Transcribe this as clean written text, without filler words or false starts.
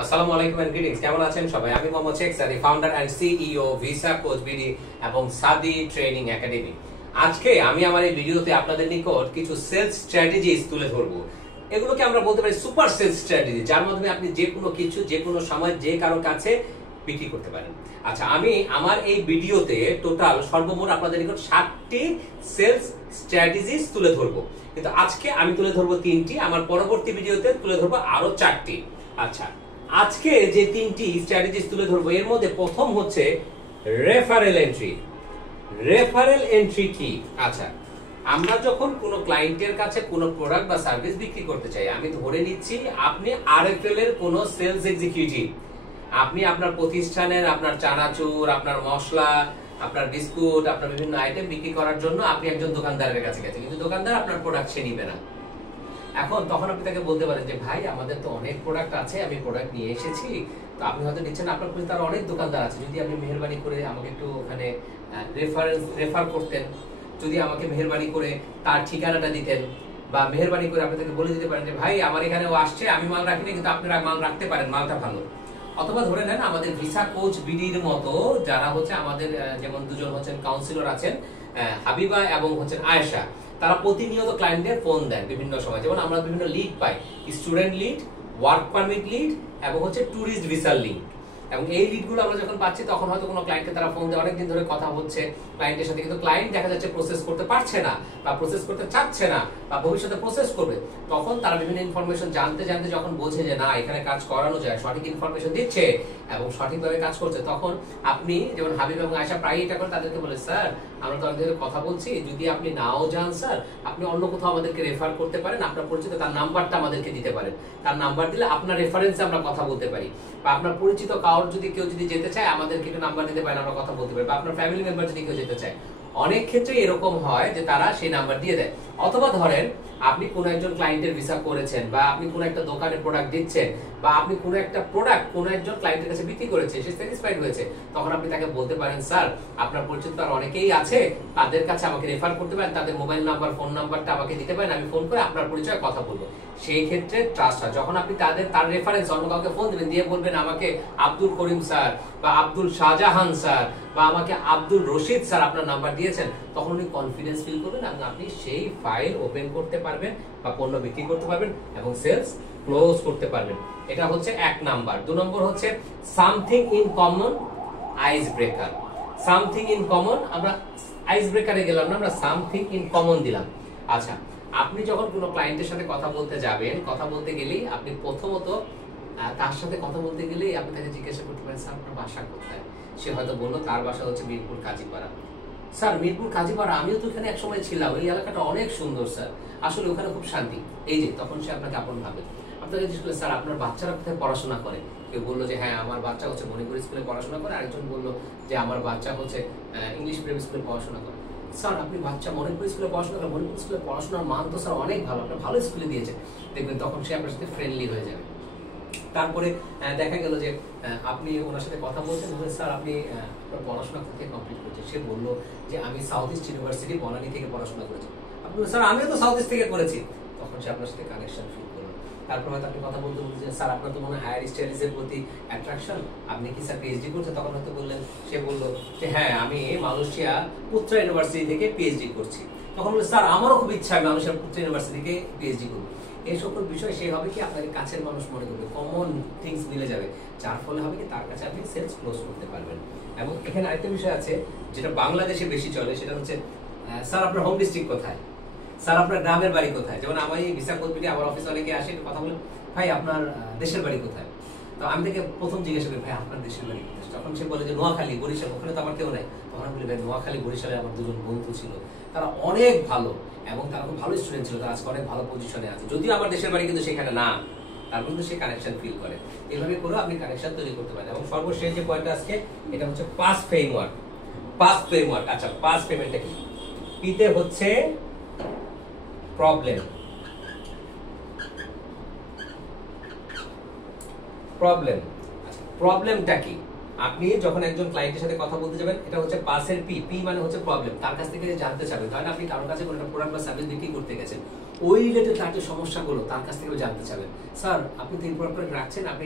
আসসালামু আলাইকুম and greetings. কেমন আছেন সবাই? আমি Mohammad Sheikh Sadi, founder and CEO visa coach BD এবং সাদি ট্রেনিং একাডেমি। আজকে আমি আমার এই ভিডিওতে আপনাদের নিকট কিছু সেলস স্ট্র্যাটেজিস তুলে ধরবো। এগুলোকে আমরা বলতে পারি সুপার সেলস স্ট্র্যাটেজি, যার মাধ্যমে আপনি যে কোনো কিছু যে কোনো সময় যে কারো কাছে বিক্রি করতে পারেন। আচ্ছা, আমি আমার এই ভিডিওতে টোটাল সর্বমোট আপনাদের নিকট 7টি সেলস স্ট্র্যাটেজিস তুলে ধরবো, কিন্তু আজকে আমি তুলে ধরবো 3টি, আমার পরবর্তী ভিডিওতে তুলে ধরবো আরো 4টি। আচ্ছা, আজকে যে 3টি স্ট্র্যাটেজিস তুলে ধরবো এর মধ্যে প্রথম হচ্ছে রেফারেল এন্ট্রি। রেফারেল এন্ট্রি কি? আচ্ছা, আমরা যখন কোনো ক্লায়েন্টের কাছে কোনো প্রোডাক্ট বা সার্ভিস বিক্রি করতে চাই, আমি ধরে নিচ্ছি আপনি আরএফএল এর কোনো সেলস এক্সিকিউটিভ। আপনি আপনার প্রতিষ্ঠানের আপনার চানাচুর, আপনার মশলা, আপনার বিস্কুট, আপনার বিভিন্ন আইটেম বিক্রি করার জন্য আপনি একজন দোকানদারের কাছে গেছেন, কিন্তু দোকানদার আপনার প্রোডাক্ট সে নিবে না। এখন তখন আপনি তাকে বলতে পারেন যে ভাই, আমাদের তো অনেক প্রোডাক্ট আছে, আমি প্রোডাক্ট নিয়ে এসেছি, তো আপনি হয়তো নিচ্ছেন, আপনার কাছে তার অনেক দোকানদার আছে, যদি আপনি মেহেরবানি করে আমাকে একটু ওখানে রেফার করতেন, যদি আমাকে মেহেরবানি করে তার ঠিকানাটা দিতেন, বা মেহেরবানি করে আপনি তাকে বলে দিতে পারেন যে ভাই, আমার এখানে ও আসছে, আমি মাল রাখিনি, কিন্তু আপনারা মাল রাখতে পারেন, মালটা ভালো। অথবা ধরে নেন আমাদের ভিসা কোচ বিডির মতো যারা হচ্ছে আমাদের, যেমন দুজন হচ্ছেন কাউন্সিলর আছেন, হাবিবা এবং হচ্ছেন আয়েশা, তারা প্রতিনিয়ত ক্লায়েন্টদের ফোন দেন বিভিন্ন সময়। যেমন আমরা বিভিন্ন লিড পাই, student lead, work permit lead এবং হচ্ছে ট্যুরিস্ট ভিসার লিড। এবং এই লিডগুলো আমরা যখন পাচ্ছি, তখন হয়তো কোনো ক্লায়েন্টকে তারা ফোন দেয়, অনেকদিন ধরে কথা হচ্ছে ক্লায়েন্টের সাথে, কিন্তু ক্লায়েন্ট দেখা যাচ্ছে প্রসেস করতে পারছে না বা প্রসেস করতে চাচ্ছে না বা ভবিষ্যতে প্রসেস করবে। তখন তারা বিভিন্ন ইনফরমেশন জানতে জানতে যখন বোঝে যে না, এখানে কাজ করানো যায়, সঠিক ইনফরমেশন দিচ্ছে এবং সঠিকভাবে কাজ করছে, তখন আপনি যেমন হাবিব এবং আয়েশা প্রায় এটা করে তাদেরকে বলে, স্যার আমরা তো অনেক কথা বলছি, যদি আপনি নাও যান স্যার, আপনি অন্য কোথাও আমাদেরকে রেফার করতে পারেন, আপনার পরিচিত তার নাম্বারটা আমাদেরকে দিতে পারেন, তার নাম্বার দিলে আপনার রেফারেন্সে আমরা কথা বলতে পারি, বা আপনার পরিচিত কারোর যদি কেউ যদি যেতে চায়, আমাদেরকে একটু নাম্বার দিতে পারেন, আমরা কথা বলতে পারি, বা আপনার ফ্যামিলি মেম্বার যদি কেউ যেতে চায়। অনেক ক্ষেত্রে এরকম হয় যে তারা সেই নাম্বার দিয়ে দেয়। অথবা ধরেন আপনি কোন একজন ক্লায়েন্টের ভিসা করেছেন, বা আপনি কোন একটা দোকানে প্রোডাক্ট দিচ্ছেন, বা আপনি কোন একটা প্রোডাক্ট কোন একজন ক্লায়েন্টের কাছে বিক্রি করেছে, সে স্যাটিসফাইড হয়েছে, তখন আপনি তাকে বলতে পারেন, স্যার আপনার পরিচিত আর অনেকেই আছে, তাদের কাছে আমাকে রেফার করতে পারেন, তাদের মোবাইল নাম্বার ফোন নাম্বারটা আমাকে দিতে পারেন, আমি ফোন করে আপনার পরিচয়ে কথা বলবো। সেই ক্ষেত্রে ট্রাস্ট হয়। যখন আপনি তার রেফারেন্স অন্য কাউকে ফোন দিবেন, দিয়ে বলবেন আমাকে আব্দুল করিম স্যার বা আব্দুল শাহজাহান স্যার বা আমাকে আব্দুল রশিদ স্যার আপনার নাম্বার দিয়েছেন, তখন উনি কনফিডেন্স ফিল করবেন এবং আপনি সেই ফাইল ওপেন করতে পারবেন বা পণ্য বিক্রি করতে পারবেন এবং সেলস ক্লোজ করতে পারবেন। এটা হচ্ছে 1 নাম্বার। 2 নম্বর হচ্ছে something in common ice breaker. Something in common, আমরা আইস ব্রেকারে গেলাম না, আমরা সামথিং ইন কমন দিলাম। আচ্ছা, আপনি যখন কোনো ক্লায়েন্টের সাথে কথা বলতে যাবেন, কথা বলতে গেলেই আপনি প্রথমত তার সাথে কথা বলতে গেলেই আপনি তাকে জিজ্ঞাসা করতে পারেন, স্যার আপনার বাসা কোথায়? সে হয়তো বললো তার বাসা হচ্ছে মিরপুর কাজীপাড়া। স্যার মিরপুর কাজীপাড়া, আমিও তো এখানে একসময় ছিলাম, এই এলাকাটা অনেক সুন্দর স্যার, আসলে ওখানে খুব শান্তি। এই যে তখন সে আপনাকে আপন ভাবে। আপনাকে জিজ্ঞেস করলে, স্যার আপনার বাচ্চারা কোথায় পড়াশোনা করে? কেউ বললো যে হ্যাঁ আমার বাচ্চা হচ্ছে মণিপুর স্কুলে পড়াশোনা করে, আরেকজন বললো যে আমার বাচ্চা হচ্ছে ইংলিশ মিডিয়াম স্কুলে পড়াশোনা করে। স্যার আপনি বাচ্চা মণিপুর স্কুলে পড়াশোনা করে, মণিপুর স্কুলে পড়াশোনার মান তো স্যার অনেক ভালো, আপনার ভালো স্কুলে দিয়েছে, দেখবেন তখন সে আপনার সাথে ফ্রেন্ডলি হয়ে যাবে। তারপরে দেখা গেল যে আপনি ওনার সাথে কথা বলছেন, স্যার আপনি পড়াশোনা কোথায় কমপ্লিট করেছেন? সে বললো যে আমি সাউথ ইস্ট ইউনিভার্সিটি বনানী থেকে পড়াশোনা করেছি। আপনি স্যার আমিও তো সাউথ ইস্ট থেকে করেছি। তখন সে আপনার সাথে কানেকশন ফিল করলো। তারপর হয়তো আপনি কথা বলতে বলছেন, স্যার আপনার তো মনে হয় হায়ার স্টাডিজের প্রতি অ্যাট্রাকশন, আপনি কি স্যার পিএইচডি করছেন? তখন হয়তো বললেন, সে বললো যে হ্যাঁ আমি মালয়েশিয়া পুত্রা ইউনিভার্সিটি থেকে পিএইচডি করছি। তখন বললো, স্যার আমারও খুব ইচ্ছা আমি মালয়েশিয়া পুত্রা ইউনিভার্সিটি থেকে পিএইচডি করবো। এই সকল বিষয় সে হবে কি আপনাকে কাছের মানুষ মনে করবে, কমন থিংস মিলে যাবে, যার ফলে হবে কি তার কাছে আপনি সেলস ক্লোজ করতে পারবেন। এবং এখানে আরেকটা বিষয় আছে যেটা বাংলাদেশে বেশি চলে, সেটা হচ্ছে স্যার আপনার হোম ডিস্ট্রিক্ট কোথায়? স্যার আপনার গ্রামের বাড়ি কোথায়? যেমন আমি ভিসা কোচ বিডি আমার অফিসে অনেকে আসে, কথা বলে, ভাই আপনার দেশের বাড়ি কোথায়? তো আমি তাকে প্রথম জিজ্ঞাসা করি, ভাই আপনার দেশের বাড়ি কোথায়? তখন সে বলে যে নোয়াখালী, বরিশাল, ওখানে তো আমার কেউ নাই। তখন আমি বলি, ভাই নোয়াখালী বরিশালে আমার দুজন বন্ধু ছিল, তারা অনেক ভালো এবং তারা খুব ভালো স্টুডেন্ট ছিল, তারা আজকে অনেক ভালো পজিশনে আছে, যদিও আমার দেশের বাড়ি কিন্তু সেখানে না, তার মধ্যে সে কানেকশন ফিল করে। এইভাবে করেও আপনি কানেকশন তৈরি করতে পারেন। এবং সর্বশেষ যে পয়েন্ট আজকে, এটা হচ্ছে পাস ফ্রেমওয়ার্ক। পাস ফ্রেমওয়ার্ক, আচ্ছা পাস পেমেন্টটা কি? পিতে হচ্ছে প্রবলেম, প্রবলেম। আচ্ছা প্রবলেমটা কি? আপনি যখন একজন ক্লায়েন্টের সাথে কথা বলতে যাবেন, এটা হচ্ছে পাসের পি, পি মানে হচ্ছে প্রবলেম, তার কাছ থেকে জানতে চাবেন। ধরেন আপনি কারোর কাছে কোনো একটা প্রোডাক্ট বা সার্ভিস বিক্রি করতে গেছেন, ওই রিলেটেড তার যে সমস্যাগুলো তার কাছ থেকে জানতে চাবেন, স্যার আপনি তো এই প্রোডাক্ট রাখছেন, আপনি